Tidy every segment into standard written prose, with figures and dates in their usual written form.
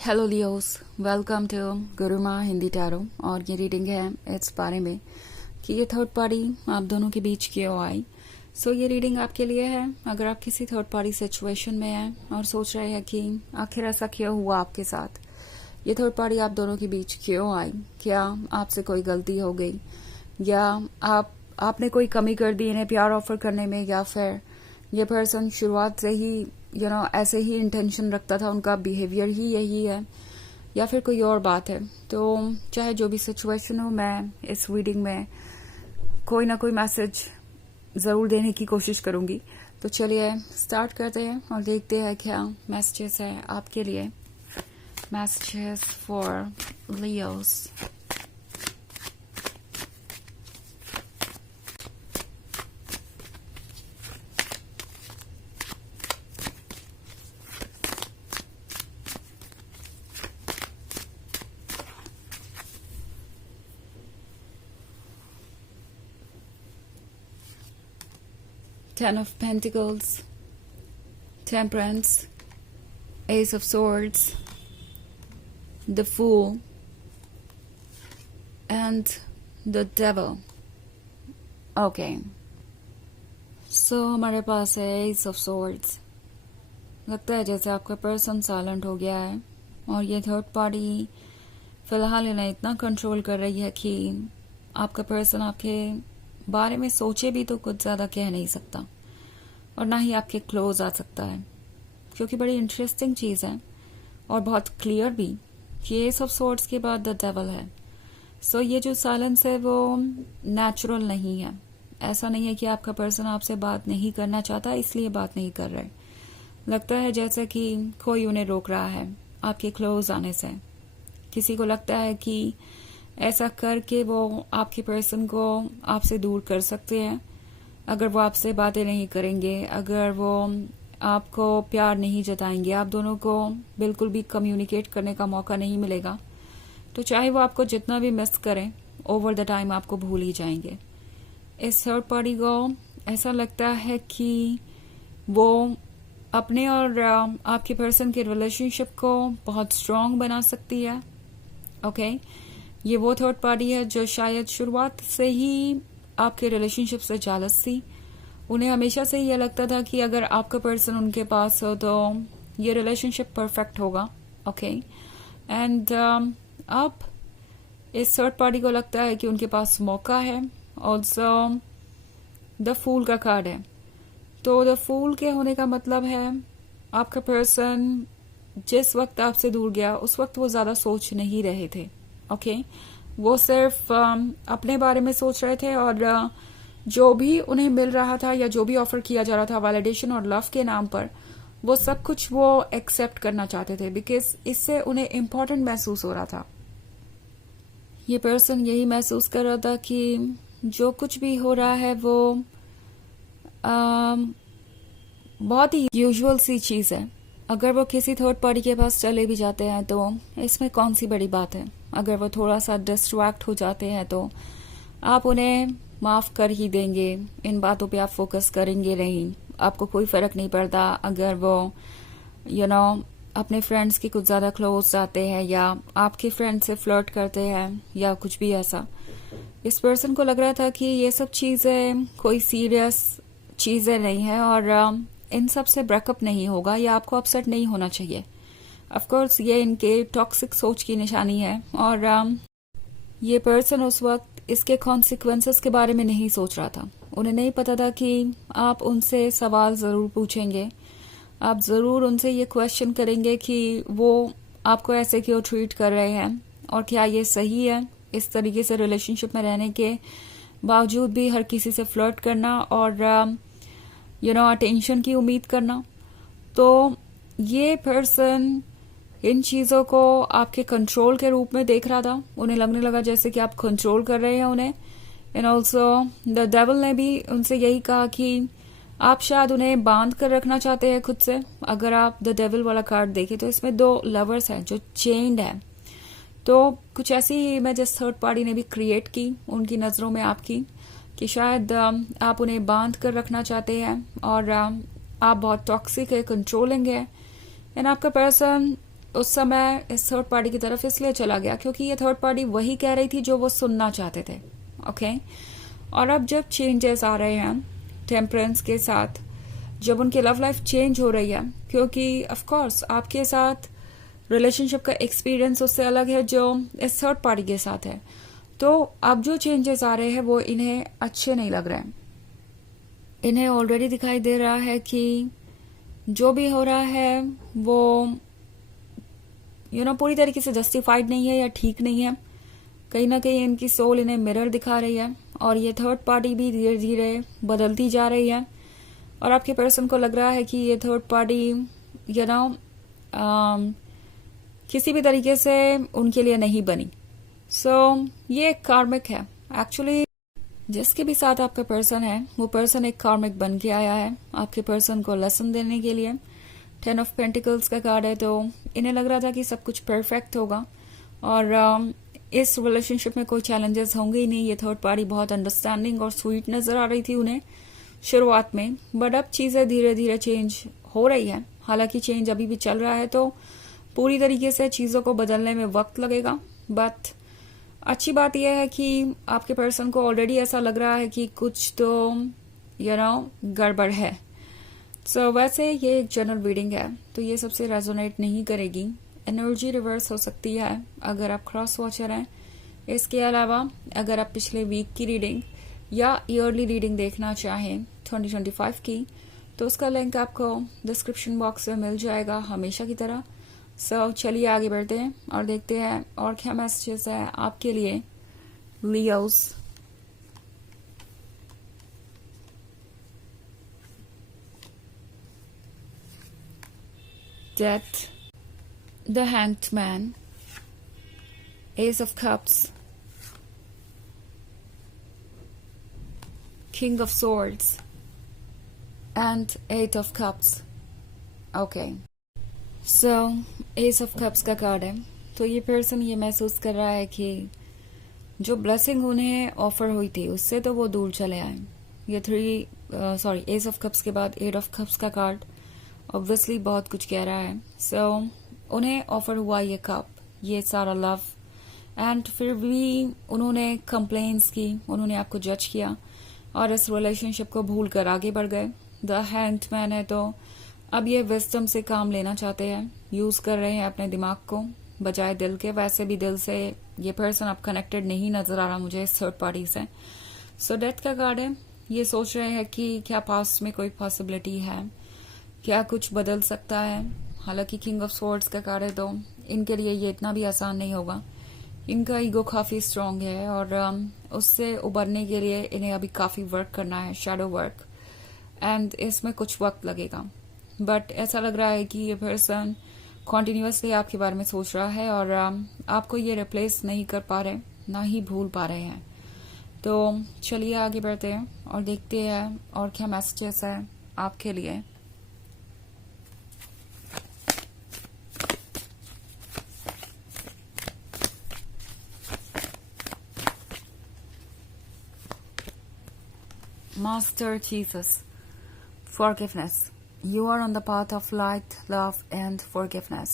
Hello Leos, welcome to Guruma Hindi tarot. और ये reading है इस बारे में कि ये थर्ड पार्टी आप दोनों के बीच क्यों आई। सो ये रीडिंग आपके लिए है अगर आप किसी थर्ड पार्टी सिचुएशन में हैं और सोच रहे हैं कि आखिर ऐसा क्यों हुआ आपके साथ। ये थर्ड पार्टी आप दोनों के बीच क्यों आई। क्या आपसे कोई गलती हो गई या आपने कोई कमी कर दी इन्हें प्यार ऑफर करने में, या फिर ये पर्सन शुरुआत से ही ऐसे ही इंटेंशन रखता था, उनका बिहेवियर ही यही है, या फिर कोई और बात है। तो चाहे जो भी सिचुएशन हो, मैं इस रीडिंग में कोई ना कोई मैसेज जरूर देने की कोशिश करूंगी। तो चलिए स्टार्ट करते हैं और देखते हैं क्या मैसेजेस है आपके लिए। Messages for Leos. Ten of Pentacles, Temperance, Ace of Swords, the Fool, and the Devil. Okay. So हमारे पास है Ace of Swords। लगता है जैसे आपका पर्सन साइलेंट हो गया है और ये थर्ड पार्टी फिलहाल इन्हें इतना कंट्रोल कर रही है कि आपका पर्सन आपके बारे में सोचे भी तो कुछ ज्यादा कह नहीं सकता और ना ही आपके क्लोज आ सकता है, क्योंकि बड़ी इंटरेस्टिंग चीज है और बहुत क्लियर भी कि एस ऑफ सोर्ड्स के बाद द डेविल है। सो ये जो साइलेंस है वो नेचुरल नहीं है। ऐसा नहीं है कि आपका पर्सन आपसे बात नहीं करना चाहता इसलिए बात नहीं कर रहे। लगता है जैसे कि कोई उन्हें रोक रहा है आपके क्लोज आने से। किसी को लगता है कि ऐसा करके वो आपके पर्सन को आपसे दूर कर सकते हैं। अगर वो आपसे बातें नहीं करेंगे, अगर वो आपको प्यार नहीं जताएंगे, आप दोनों को बिल्कुल भी कम्युनिकेट करने का मौका नहीं मिलेगा, तो चाहे वो आपको जितना भी मिस करें, ओवर द टाइम आपको भूल ही जाएंगे। इस थर्ड पार्टी को ऐसा लगता है कि वो अपने और आपके पर्सन के रिलेशनशिप को बहुत स्ट्रांग बना सकती है। ओके, ये वो थर्ड पार्टी है जो शायद शुरुआत से ही आपके रिलेशनशिप से जालस थी। उन्हें हमेशा से ये लगता था कि अगर आपका पर्सन उनके पास हो तो ये रिलेशनशिप परफेक्ट होगा। ओके, एंड अब इस थर्ड पार्टी को लगता है कि उनके पास मौका है। ऑल्सो द फूल का कार्ड है, तो द फूल के होने का मतलब है आपका पर्सन जिस वक्त आपसे दूर गया उस वक्त वो ज्यादा सोच नहीं रहे थे। ओके, वो सिर्फ अपने बारे में सोच रहे थे और जो भी उन्हें मिल रहा था या जो भी ऑफर किया जा रहा था वैलिडेशन और लव के नाम पर, वो सब कुछ वो एक्सेप्ट करना चाहते थे, बिकॉज इससे उन्हें इम्पोर्टेंट महसूस हो रहा था। ये पर्सन यही महसूस कर रहा था कि जो कुछ भी हो रहा है वो बहुत ही यूजुअल सी चीज है। अगर वो किसी थर्ड पार्टी के पास चले भी जाते हैं तो इसमें कौन सी बड़ी बात है। अगर वो थोड़ा सा डिस्ट्रैक्ट हो जाते हैं तो आप उन्हें माफ कर ही देंगे, इन बातों पे आप फोकस करेंगे नहीं। आपको कोई फर्क नहीं पड़ता अगर वो अपने फ्रेंड्स के कुछ ज्यादा क्लोज जाते हैं या आपके फ्रेंड से फ्लर्ट करते हैं या कुछ भी ऐसा। इस पर्सन को लग रहा था कि ये सब चीजें कोई सीरियस चीजें नहीं है और इन सब से ब्रेकअप नहीं होगा या आपको अपसेट नहीं होना चाहिए। ऑफ कोर्स ये इनके टॉक्सिक सोच की निशानी है और ये पर्सन उस वक्त इसके कॉन्सिक्वेंसेस के बारे में नहीं सोच रहा था। उन्हें नहीं पता था कि आप उनसे सवाल जरूर पूछेंगे, आप जरूर उनसे ये क्वेश्चन करेंगे कि वो आपको ऐसे क्यों ट्रीट कर रहे हैं और क्या ये सही है इस तरीके से रिलेशनशिप में रहने के बावजूद भी हर किसी से फ्लर्ट करना और अटेंशन की उम्मीद करना। तो ये पर्सन इन चीजों को आपके कंट्रोल के रूप में देख रहा था। उन्हें लगने लगा जैसे कि आप कंट्रोल कर रहे हैं उन्हें। एंड ऑल्सो द डेविल ने भी उनसे यही कहा कि आप शायद उन्हें बांध कर रखना चाहते हैं खुद से। अगर आप द डेविल वाला कार्ड देखें तो इसमें दो लवर्स हैं जो चेन्ड है। तो कुछ ऐसी इमेजेस थर्ड पार्टी ने भी क्रिएट की उनकी नजरों में आपकी, कि शायद आप उन्हें बांध कर रखना चाहते हैं और आप बहुत टॉक्सिक है, कंट्रोलिंग है। एंड आपका पर्सन उस समय इस थर्ड पार्टी की तरफ इसलिए चला गया क्योंकि ये थर्ड पार्टी वही कह रही थी जो वो सुनना चाहते थे। ओके, और अब जब चेंजेस आ रहे हैं टेम्परेंस के साथ, जब उनकी लव लाइफ चेंज हो रही है, क्योंकि ऑफ कोर्स आपके साथ रिलेशनशिप का एक्सपीरियंस उससे अलग है जो इस थर्ड पार्टी के साथ है, तो अब जो चेंजेस आ रहे हैं वो इन्हें अच्छे नहीं लग रहे हैं। इन्हें ऑलरेडी दिखाई दे रहा है कि जो भी हो रहा है वो पूरी तरीके से जस्टिफाइड नहीं है या ठीक नहीं है। कहीं ना कहीं इनकी सोल इन्हें मिरर दिखा रही है और ये थर्ड पार्टी भी धीरे धीरे बदलती जा रही है और आपके पर्सन को लग रहा है कि ये थर्ड पार्टी किसी भी तरीके से उनके लिए नहीं बनी। ये एक कार्मिक है एक्चुअली। जिसके भी साथ आपका पर्सन है वो पर्सन एक कार्मिक बन के आया है आपके पर्सन को लेसन देने के लिए। 10 ऑफ पेंटिकल्स का कार्ड है, तो इन्हें लग रहा था कि सब कुछ परफेक्ट होगा और इस रिलेशनशिप में कोई चैलेंजेस होंगे ही नहीं। ये थर्ड पार्टी बहुत अंडरस्टैंडिंग और स्वीट नजर आ रही थी उन्हें शुरुआत में, बट अब चीजें धीरे धीरे चेंज हो रही है। हालांकि चेंज अभी भी चल रहा है, तो पूरी तरीके से चीजों को बदलने में वक्त लगेगा। बट अच्छी बात यह है कि आपके पर्सन को ऑलरेडी ऐसा लग रहा है कि कुछ तो गड़बड़ है। वैसे ये एक जनरल रीडिंग है, तो ये सबसे रेजोनेट नहीं करेगी। एनर्जी रिवर्स हो सकती है अगर आप क्रॉस वॉचर हैं। इसके अलावा अगर आप पिछले वीक की रीडिंग या ईयरली रीडिंग देखना चाहें 2025 की, तो उसका लिंक आपको डिस्क्रिप्शन बॉक्स में मिल जाएगा हमेशा की तरह। चलिए आगे बढ़ते हैं और देखते हैं और क्या मैसेजेस है आपके लिए Leos. Death, the Hanged Man, Ace of Cups, King of Swords, and 8 of Cups. Okay. Ace of Cups का कार्ड है, तो ये पर्सन ये महसूस कर रहा है कि जो ब्लेसिंग उन्हें ऑफर हुई थी उससे तो वो दूर चले आए। ये एस ऑफ कप्स के बाद 8 ऑफ कप्स का कार्ड ऑब्वियसली बहुत कुछ कह रहा है। उन्हें ऑफर हुआ ये कप, ये सारा लव, एंड फिर भी उन्होंने कंप्लेंट्स की, उन्होंने आपको जज किया और इस रिलेशनशिप को भूल कर आगे बढ़ गए। द हैंग्ड मैन है, तो अब ये विजडम से काम लेना चाहते हैं, यूज कर रहे हैं अपने दिमाग को बजाय दिल के। वैसे भी दिल से ये पर्सन अब कनेक्टेड नहीं नजर आ रहा मुझे इस थर्ड पार्टी से। डेथ का कार्ड है, ये सोच रहे हैं कि क्या पास्ट में कोई पॉसिबिलिटी है, क्या कुछ बदल सकता है। हालांकि किंग ऑफ स्वॉर्ड्स का कार्ड है, तो इनके लिए ये इतना भी आसान नहीं होगा। इनका ईगो काफी स्ट्रांग है और उससे उबरने के लिए इन्हें अभी काफी वर्क करना है, शैडो वर्क, एंड इसमें कुछ वक्त लगेगा। बट ऐसा लग रहा है कि ये पर्सन कॉन्टिन्यूसली आपके बारे में सोच रहा है और आपको ये रिप्लेस नहीं कर पा रहे, ना ही भूल पा रहे हैं। तो चलिए आगे बढ़ते हैं और देखते हैं और क्या मैसेजेस है आपके लिए। Master Jesus, forgiveness. You are on the path of light, love, and forgiveness.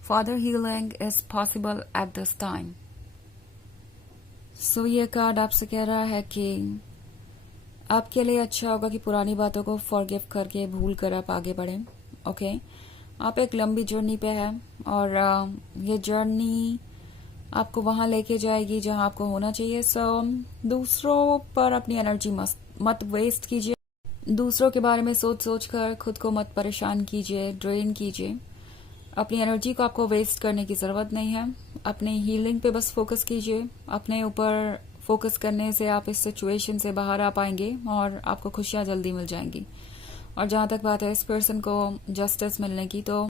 Father, healing is possible at this time. ये कार्ड आपसे कह रहा है कि आपके लिए अच्छा होगा कि पुरानी बातों को फॉरगिव करके भूल कर आप आगे बढ़ें। ओके, आप एक लंबी जर्नी पे हैं और ये जर्नी आपको वहां लेके जाएगी जहां आपको होना चाहिए। दूसरों पर अपनी एनर्जी मत वेस्ट कीजिए, दूसरों के बारे में सोच सोच कर खुद को मत परेशान कीजिए, ड्रेन कीजिए। अपनी एनर्जी को आपको वेस्ट करने की जरूरत नहीं है। अपने हीलिंग पे बस फोकस कीजिए। अपने ऊपर फोकस करने से आप इस सिचुएशन से बाहर आ पाएंगे और आपको खुशियां जल्दी मिल जाएंगी। और जहां तक बात है इस पर्सन को जस्टिस मिलने की, तो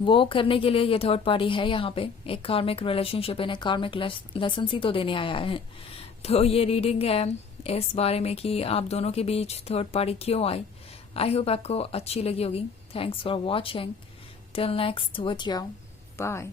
वो करने के लिए ये थर्ड पार्टी है यहाँ पे। एक कार्मिक रिलेशनशिप, इन्हें कार्मिक लेसन ही तो देने आया है। तो ये रीडिंग है इस बारे में कि आप दोनों के बीच थर्ड पार्टी क्यों आई। आई होप आपको अच्छी लगी होगी। Thanks for watching. Till next video, bye.